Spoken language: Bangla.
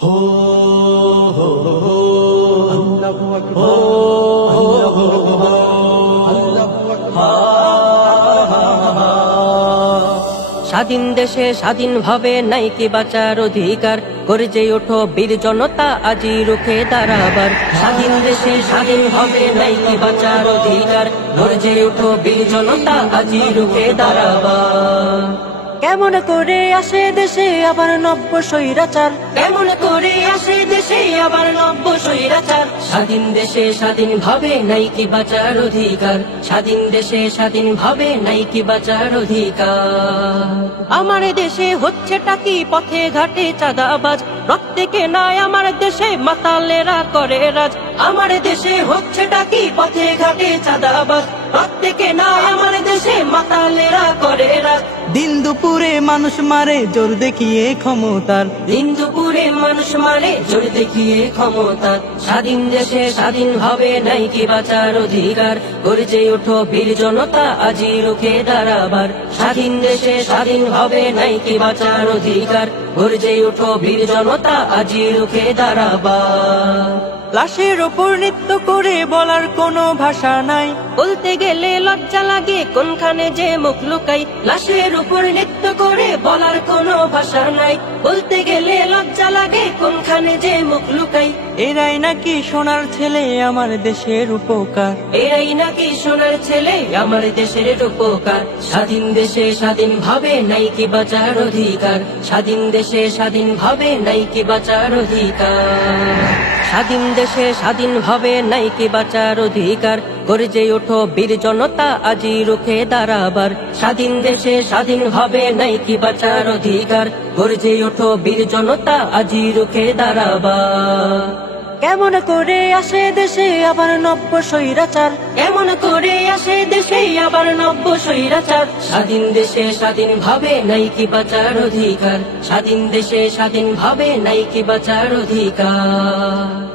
हो हो हो अल्लाहु अकबर अल्लाहु अकबर। স্বাধীন দেশে স্বাধীনভাবে নাই কি বাঁচার অধিকার, গর্জে ওঠো বীর জনতা আজি রুখে দাঁড়াবার। স্বাধীন দেশে স্বাধীনভাবে নাই কি বাঁচার অধিকার, গর্জে ওঠো বীর জনতা আজি রুখে দাঁড়াবার। কেমন করে আসে দেশে আবার নব্য স্বৈরাচার, কেমন করে আসে দেশে আবার নব্য স্বৈরাচার। স্বাধীন দেশে স্বাধীনভাবে নাই কি বাঁচার অধিকার, স্বাধীন দেশে স্বাধীনভাবে নাই কি বাঁচার অধিকার। আমার দেশে হচ্ছে টাকি পথে ঘাটে চাঁদাবাজ, প্রত্যেকে নাই আমার দেশে মাতালেরা করে রাজ। আমার দেশে হচ্ছে টাকি পথে ঘাটে চাঁদাবাজ, প্রত্যেকে নাই আমার দেশে মাতালেরা করে রাজ। দিন দুপুরে মানুষ মারে জোর দেখিয়ে ক্ষমতার, দিন দুপুরে মানুষ মারে জোর দেখিয়ে ক্ষমতা। স্বাধীন দেশে স্বাধীনভাবে নাই কি বাঁচার অধিকার, গর্জে ওঠো বীর জনতা আজি রুখে দাঁড়াবার। স্বাধীন দেশে স্বাধীনভাবে নাই কি বাঁচার অধিকার, গর্জে ওঠো বীর জনতা আজি রুখে দাঁড়াবার। লাশের ওপর নৃত্য করে বলার কোনো ভাষা নাই, বলতে গেলে লজ্জা লাগে কোনখানে যে মুখ লুকাই। লাশের উপর নৃত্য করে বলার কোনো ভাষা নাই, বলতে গেলে লজ্জা লাগে কোনখানে যে মুখ লুকাই। এরাই নাকি সোনার ছেলে আমার দেশের উপকার, এরাই নাকি সোনার ছেলে আমার দেশের উপকার। স্বাধীন দেশে স্বাধীনভাবে নাই কি বাঁচার অধিকার, স্বাধীন দেশে স্বাধীনভাবে নাই কি বাঁচার অধিকার। স্বাধীন দেশে স্বাধীনভাবে নাই কি বাঁচার অধিকার, গর্জে ওঠো বীর জনতা আজি রুখে দাঁড়াবার। স্বাধীন দেশে স্বাধীনভাবে নাই কি বাঁচার অধিকার, গর্জে ওঠো বীর জনতা আজি রুখে দাঁড়াবার। কেমন করে আসে দেশে আবার নব্য স্বৈরাচার, কেমন করে আসে দেশে আবার নব্য স্বৈরাচার। স্বাধীন দেশে স্বাধীনভাবে নাই কি বাঁচার অধিকার, স্বাধীন দেশে স্বাধীনভাবে নাই কি বাঁচার অধিকার।